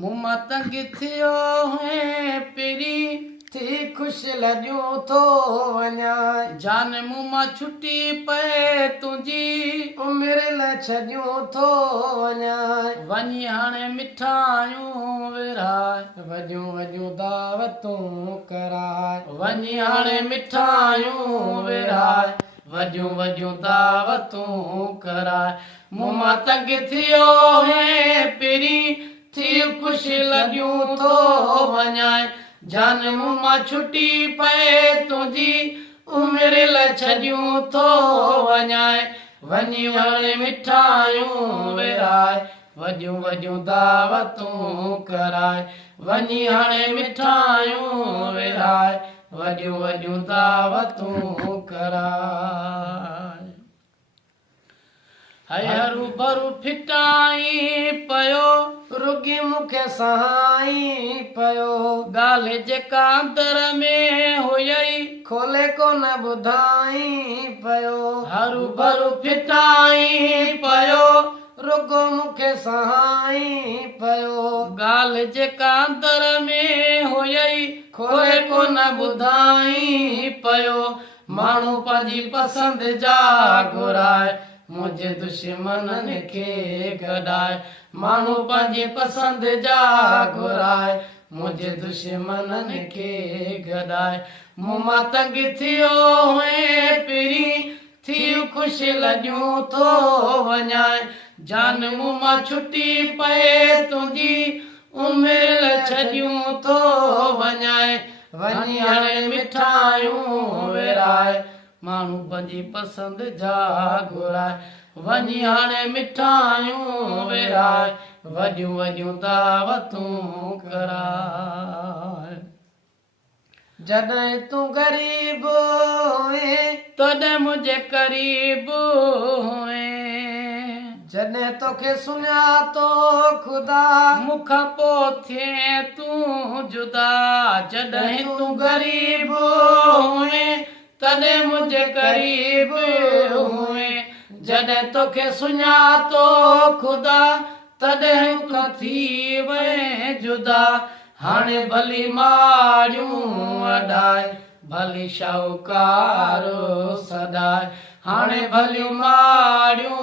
मुमा तंग थियो है पेरी थी खुश लॼूं थो वञा जान मुमा छुटी पए तुंहिंजी उमिरि लाइ छॾियूं थो वञा वञी हाणे मिठायूं विराए वॾियूं वॾियूं दावतूं कराए वञी हाणे मिठायूं विराए वॾियूं वॾियूं दावतूं कराए मुमा तंग थियो है पेरी थी ख़ुशि लॻियूं थो वञाए जान मुमा छुटी पए तुंहिंजी उमिरि लाइ छॾियूं थो वञाए वञी हाणे मिठायूं विराए वॾियूं वॾियूं दावतूं कराए वञी हाणे मिठायूं विराए वॾियूं वॾियूं दावतूं कराए हरू भरू फिटाई पयो रुगी मूंखे सहाई पियो ॻाल्हि जेका अंदर में हुई खोले कोन ॿुधाई पियो हरू भरू फिटाई पयो रुगो मूंखे सहाई पियो ॻाल्हि जेका अंदर में हुई खोले कोन ॿुधाई पियो माण्हू पंहिंजी पसंदि जा घुराए मुंहिंजे दुश्मननि खे गॾाए माण्हू पंहिंजी पसंदि जा घुराए मुंहिंजे दुश्मननि खे गॾाए मुमा तंग थियो है पेरी थी ख़ुशि लॼूं थो वञाए जान मुमा छुटी पए तुंहिंजी उमिरि लाइ छॾियूं थो वञाए वञी हाणे मिठायूं विराए माण्हू पंहिंजी पसंदि जा घुराए वञी हाणे मिठायूं विराए वॾियूं वॾियूं दावतूं कराए जॾहिं तूं ग़रीब हुए तॾहिं मुंहिंजे क़रीब हुए जॾहिं तोखे सुञातो ख़ुदा मूंखां पोइ थिए तूं जुदा जॾहिं तूं ग़रीब हुए तॾहिं मुंहिंजे क़रीब हुए जॾहिं तोखे सुञातो ख़ुदा तॾहिं मूंखां थी वए जुदा हाणे भली माड़ियूं अॾाए भली शाहूकारो सॾाए हाणे भलियूं माड़ियूं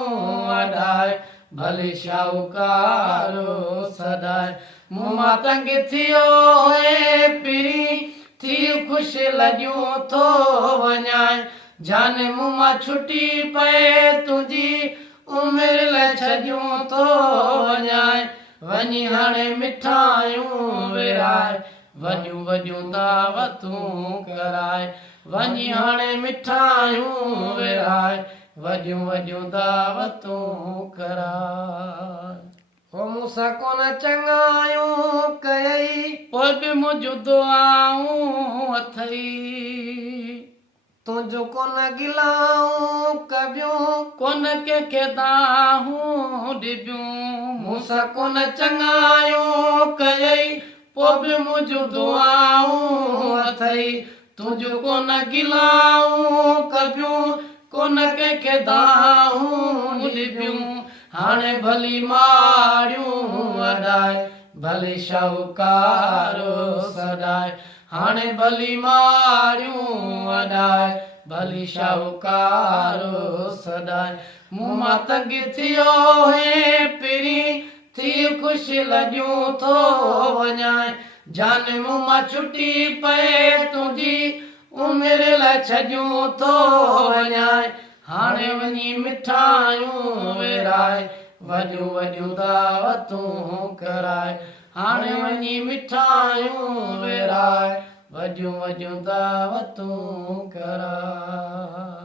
अॾाए भली शाहूकारो सॾाए मुमा तंग थियो है पेरी थी ख़ुशि लॼूं थो वञाए जान मुमा छुटी पए तुंहिंजी उमिरि लाइ छॾियूं थो वञाए वञी हाणे मिठायूं विराए वॾियूं वॾियूं दावतूं कराए वञी हाणे मिठायूं विराए वॾियूं वॾियूं दावतूं कराए हो मूंसां कोन चङायूं कयई पोइ बि मुंहिंजूं दुआऊं अथई तुंहिंजो कोन गिलाऊं कबियूं कोन कंहिंखे दाहूं ॾिबियूं मूंसां कोन चङायूं कयई पोइ बि मुंहिंजूं दुआऊं अथई तुंहिंजो कोन गिलाऊं कबियूं कोन कंहिंखे दाहूं ॾिबियूं हाणे भली माड़ियूं अॾाए भली शाहूकारो सॾाए हाणे भली माड़ियूं अॾाए भली शाहूकारो सॾाए मुमा तंग थियो है पेरी थी ख़ुशि लॼूं थो वञाए जान मुमा छुटी पए तुंहिंजी उमिरि लाइ छॾियूं थो वञाए हाणे वञी मिठायूं विराए वॾियूं वॾियूं दावतूं कराए हाणे वञी मिठायूं विराए वॾियूं वॾियूं दावतूं कराए